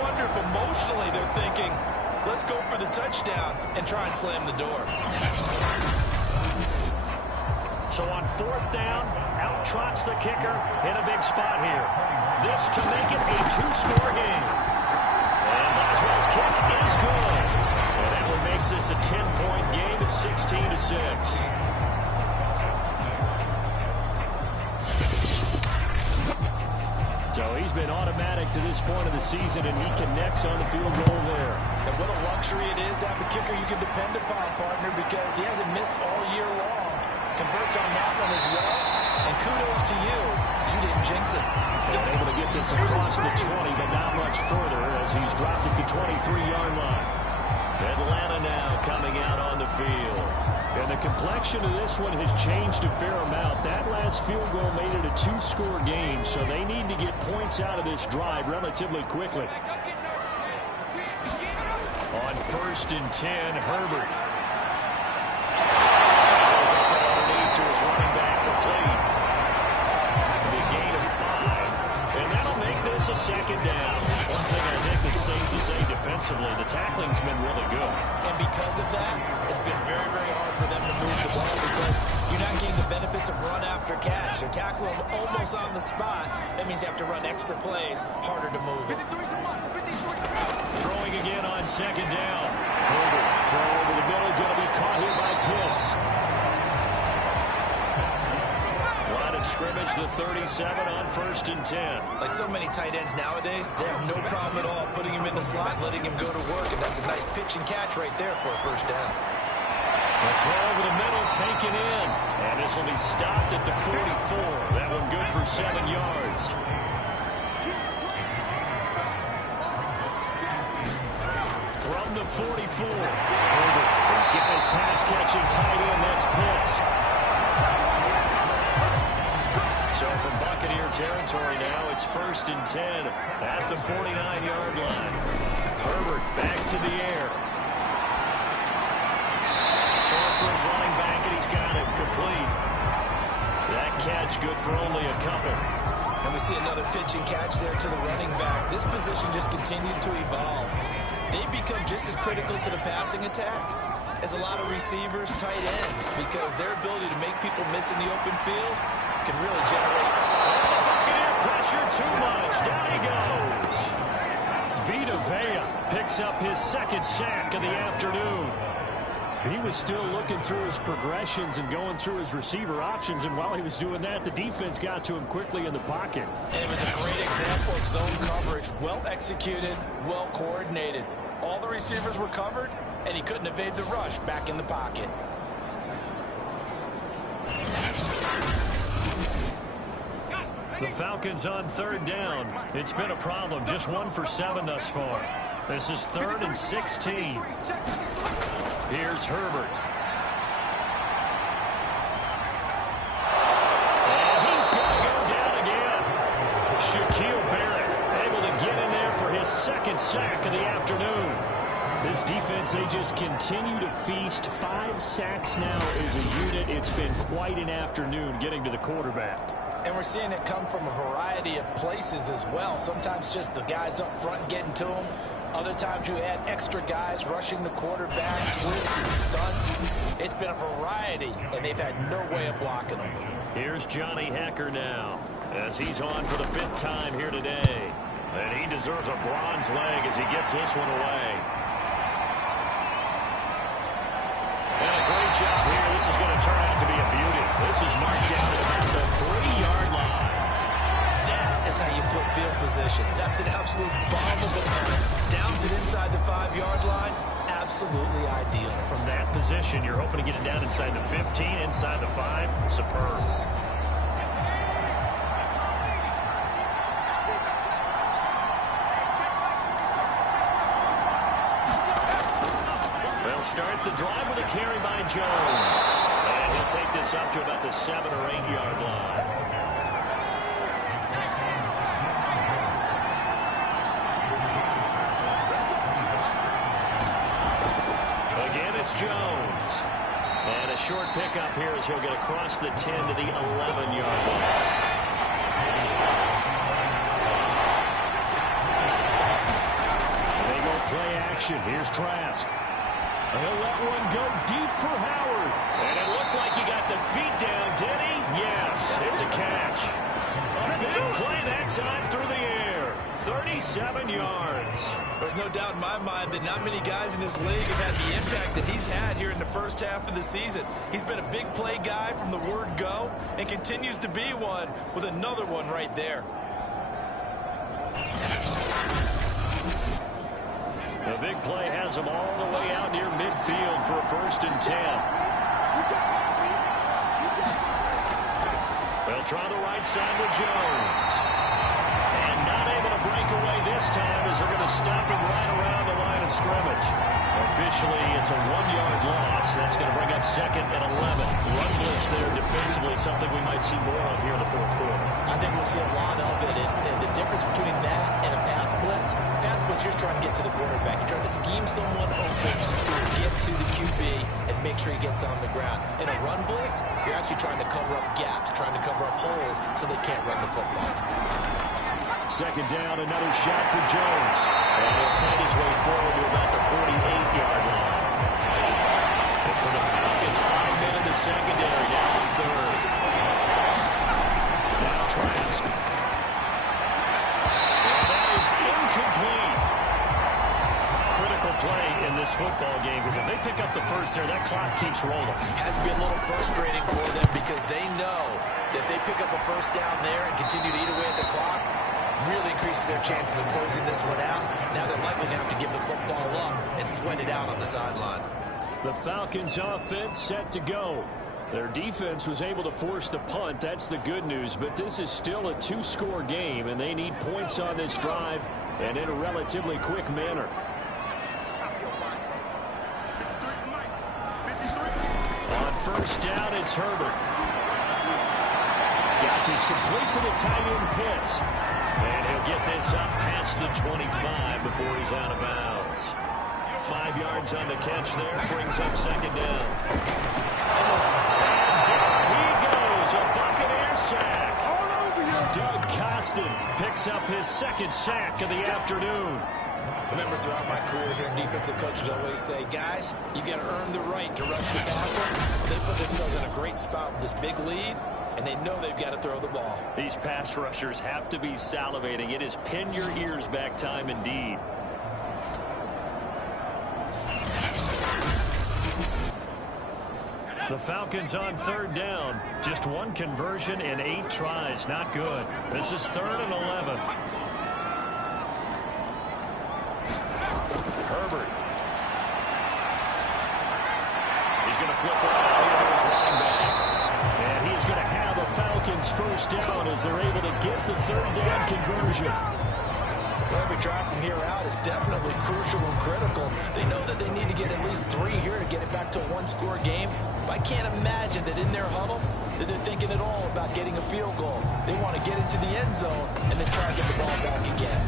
wonder if emotionally they're thinking, let's go for the touchdown and try and slam the door. So on 4th down, out trots the kicker in a big spot here. This to make it a 2-score game. And Boswell's kick is good. And that one makes this a 10-point game at 16-6. So he's been automatic to this point of the season, and he connects on the field goal there. And what a luxury it is to have a kicker you can depend upon, partner, because he hasn't missed all year long. Converts on that one as well, and kudos to you. You didn't jinx it. Been able to get this across the 20, but not much further as he's dropped it to 23-yard line. Atlanta now coming out on the field. And the complexion of this one has changed a fair amount. That last field goal made it a 2-score game, so they need to get points out of this drive relatively quickly. On 1st and 10, Herbert. Underneath to his running back, complete. The gain of 5. And that'll make this a 2nd down. One thing I think that's safe to say defensively, the tackling's been really good. And because of that, it's been very, very hard for them to move the ball because you're not getting the benefits of run after catch. They're tackling them almost on the spot. That means you have to run extra plays, harder to move it. Throwing again on 2nd down. Herbert, throw over the middle, going to be caught here by Pitts. Line of scrimmage, the 37 on 1st and 10. Like so many tight ends nowadays, they have no problem at all putting him in the slot, letting him go to work, and that's a nice pitch and catch right there for a 1st down. A throw over the middle, taken in. And this will be stopped at the 44. That one good for 7 yards. From the 44. Herbert is getting his pass-catching tight end. That's Pitts. So from Buccaneer territory now, it's 1st and 10 at the 49-yard line. Herbert back to the air. For his running back, and he's got it complete. That catch good for only a couple. And we see another pitch and catch there to the running back. This position just continues to evolve. They become just as critical to the passing attack as a lot of receivers, tight ends, because their ability to make people miss in the open field can really generate. Buccaneer pressure too much. Down he goes. Vita Vea picks up his 2nd sack of the afternoon. He was still looking through his progressions and going through his receiver options, and while he was doing that, the defense got to him quickly in the pocket. And it was a great example of zone coverage. Well executed, well coordinated. All the receivers were covered, and he couldn't evade the rush back in the pocket. The Falcons on 3rd down. It's been a problem. Just 1 for 7 thus far. This is 3rd and 16. Here's Herbert. And he's going to go down again. Shaquille Barrett able to get in there for his 2nd sack of the afternoon. This defense, they just continue to feast. 5 sacks now as a unit. It's been quite an afternoon getting to the quarterback. And we're seeing it come from a variety of places as well. Sometimes just the guys up front getting to him. Other times you had extra guys rushing the quarterback, twists and stunts. It's been a variety, and they've had no way of blocking them. Here's Johnny Hacker now as he's on for the 5th time here today. And he deserves a bronze leg as he gets this one away. And a great job here. This is going to turn out to be a beauty. This is marked down at about the 3-yard line. That is how you flip field position. That's an absolute bomb of a punt. Downs it inside the 5-yard line. Absolutely ideal. From that position, you're hoping to get it down inside the 15, inside the 5. Superb. They'll start the drive with a carry by Jones. And he'll take this up to about the 7 or 8-yard line. It's Jones. And a short pickup here as he'll get across the 10 to the 11-yard line. action. Here's Trask. He'll let one go deep for Howard. And it looked like he got the feet down, did he? Yes, it's a catch. A big play that time through the air. 37 yards. There's no doubt in my mind that not many guys in this league have had the impact that he's had here in the first half of the season. He's been a big play guy from the word go and continues to be one with another one right there. The big play has him all the way out near midfield for a 1st and 10. They'll try the right side with Jones. And not able to break away this time as they're going to stop him right around the line of scrimmage. Officially, it's a 1-yard loss. That's going to bring up 2nd and 11. Run blitz there defensively, something we might see more of here in the 4th quarter. I think we'll see a lot of it. And the difference between that and a pass blitz, you're trying to get to the quarterback. You're trying to scheme someone open to get to the QB and make sure he gets on the ground. In a run blitz, you're actually trying to cover up gaps, trying to cover up holes so they can't run the football. 2nd down, another shot for Jones. And he'll find his way forward to about the 48-yard line. And for the Falcons, 5 men in the secondary, now in 3rd. Now Trask. And that is incomplete. Critical play in this football game, because if they pick up the first there, that clock keeps rolling. It has to be a little frustrating for them because they know that if they pick up a first down there and continue to eat away at the clock, really increases their chances of closing this one out. Now they're likely going to have to give the football up and sweat it out on the sideline. The Falcons offense set to go. Their defense was able to force the punt. That's the good news. But this is still a 2-score game, and they need points on this drive and in a relatively quick manner. On 1st down, it's Herbert. Got this complete to the tight end Pitts. And he'll get this up past the 25 before he's out of bounds. 5 yards on the catch there, brings up 2nd down. And down he goes, a Buccaneer sack. Doug Costin picks up his 2nd sack of the afternoon. Remember, throughout my career here, defensive coaches always say, guys, you got to earn the right to rush the passer. They put themselves in a great spot with this big lead, and they know they've got to throw the ball. These pass rushers have to be salivating. It is pin your ears back time indeed. The Falcons on 3rd down. Just 1 conversion in 8 tries. Not good. This is 3rd and 11. Herbert. He's going to flip it out here to his running back. And he's going to have a Falcons 1st down as they're able to get the 3rd down conversion. Every drive from here out is definitely crucial and critical. They know that they need to get at least 3 here to get it back to a 1-score game. But I can't imagine that in their huddle that they're thinking at all about getting a field goal. They want to get into the end zone and then try to get the ball back again.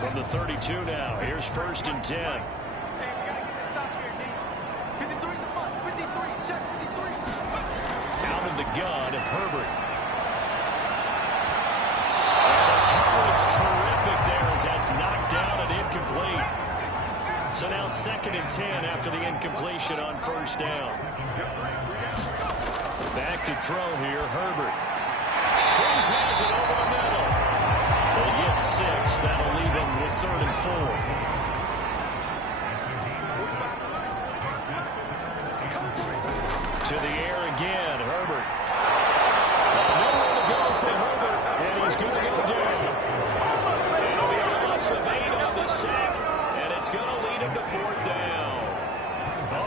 From the 32 now, here's 1st and 10. Out of the gun, Herbert. And the coverage terrific there as that's knocked down and incomplete. So now 2nd and 10 after the incompletion on 1st down. Back to throw here, Herbert. Cruz has it over the middle. They'll get 6. That'll leave him with 3rd and 4. To the air again, Herbert. Nowhere to go for Herbert, and he's going to go down. It'll be a loss of 8 on the sack, and it's going to lead him to 4th down.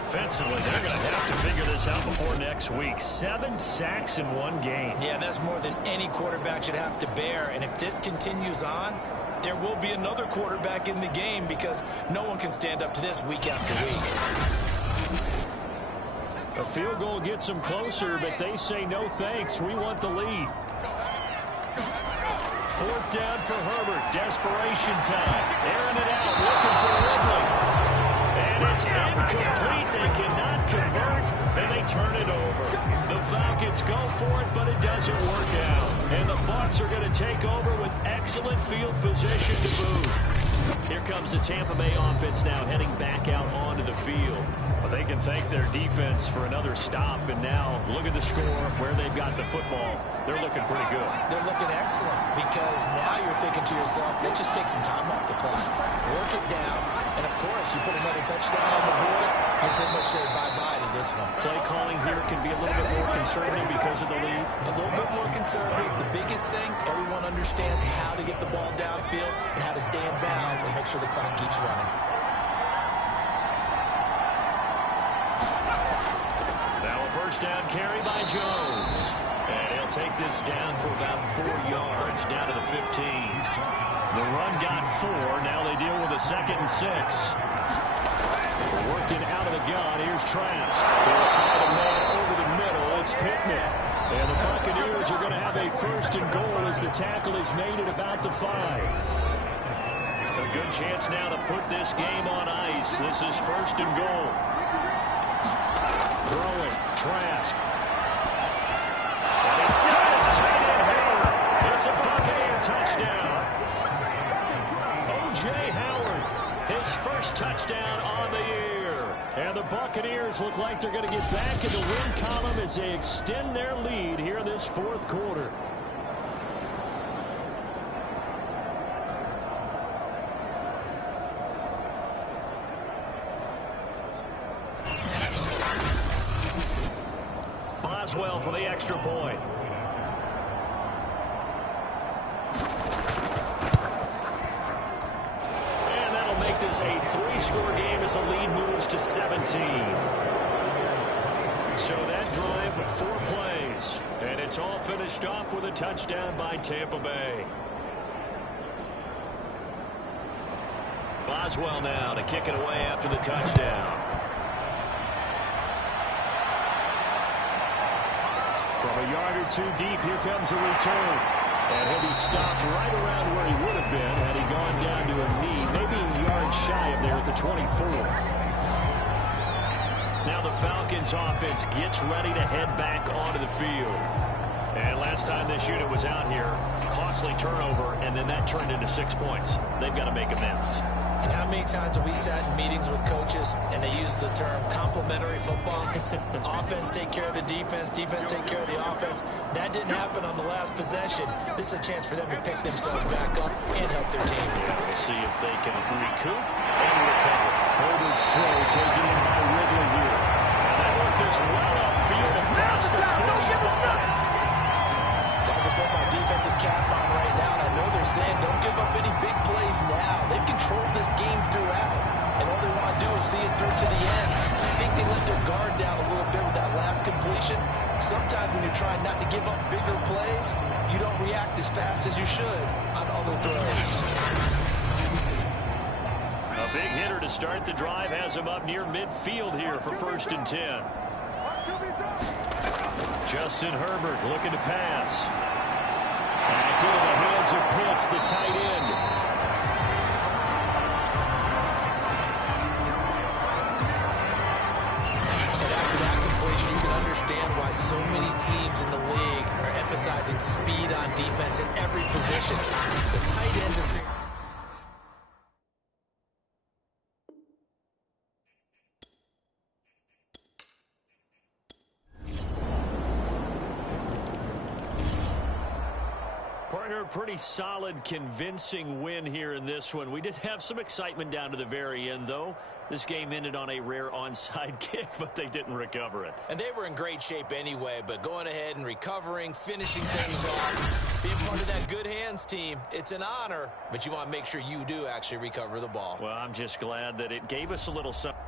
Offensively, they're going to have to figure this out before next week. 7 sacks in 1 game. Yeah, that's more than any quarterback should have to bear, and if this continues on, there will be another quarterback in the game because no one can stand up to this week after week. A field goal gets them closer, but they say no thanks. We want the lead. 4th down for Herbert. Desperation time. Airing it out, looking for Ridley. And it's incomplete. They cannot convert, and they turn it over. The Falcons go for it, but it doesn't work out. And the Bucs are going to take over with excellent field position to move. Here comes the Tampa Bay offense now heading back out onto the field. Well, they can thank their defense for another stop, and now look at the score where they've got the football. They're looking pretty good. They're looking excellent because now you're thinking to yourself, let's just take some time off the clock, work it down, and of course, you put another touchdown on the board, you pretty much say bye-bye to this one. Play calling here can be a little bit more conservative because of the lead. A little bit more conservative. The biggest thing, everyone understands how to get the ball downfield and how to stay in bounds and make sure the clock keeps running. Now a first down carry by Jones. And he'll take this down for about 4 yards, down to the 15. The run got 4. Now they deal with a 2nd and 6. Working out of the gun. Here's Trask. They'll find a man over the middle. It's Pittman. And the Buccaneers are going to have a 1st and goal as the tackle is made at about the 5. A good chance now to put this game on ice. This is 1st and goal. Throwing. Trask. And he's got his tight end Howard. It's a Buccaneer touchdown. O.J. Howard, his first touchdown on the year. And the Buccaneers look like they're going to get back in the win column as they extend their lead here in this 4th quarter. Boswell for the extra point. And that'll make this a 3-score game as the lead moves to 17. So that drive, 4 plays. And it's all finished off with a touchdown by Tampa Bay. Boswell now to kick it away after the touchdown. From a yard or 2 deep, here comes a return. And he'll be stopped right around where he would have been had he gone down to a knee, maybe a yard shy of there at the 24. Now the Falcons offense gets ready to head back onto the field. And last time this unit was out here, costly turnover, and then that turned into 6 points. They've got to make amends. And how many times have we sat in meetings with coaches and they use the term complementary football? Offense take care of the defense, defense take care of the offense. That didn't happen on the last possession. This is a chance for them to pick themselves back up and help their team. Yeah, we'll see if they can recoup and recover. Herbert's throw taken in by Ridley here. And that worked this well upfield across the 45. Got to put my defensive cap on right now, and I know they're saying don't give up any big plays now. They've controlled this game throughout, and all they want to do is see it through to the end. I think they let their guard down a little bit with that last completion. Sometimes when you're trying not to give up bigger plays, you don't react as fast as you should on other throws. A big hitter to start the drive has him up near midfield here for 1st and 10. Justin Herbert looking to pass. It's into the hands of Pitts, the tight end. After that completion, you can understand why so many teams in the league are emphasizing speed on defense in every position. The tight ends are... Partner, pretty solid, convincing win here in this one. We did have some excitement down to the very end, though. This game ended on a rare onside kick, but they didn't recover it. And they were in great shape anyway, but going ahead and recovering, finishing things off, being part of that good hands team, it's an honor, but you want to make sure you do actually recover the ball. Well, I'm just glad that it gave us a little something.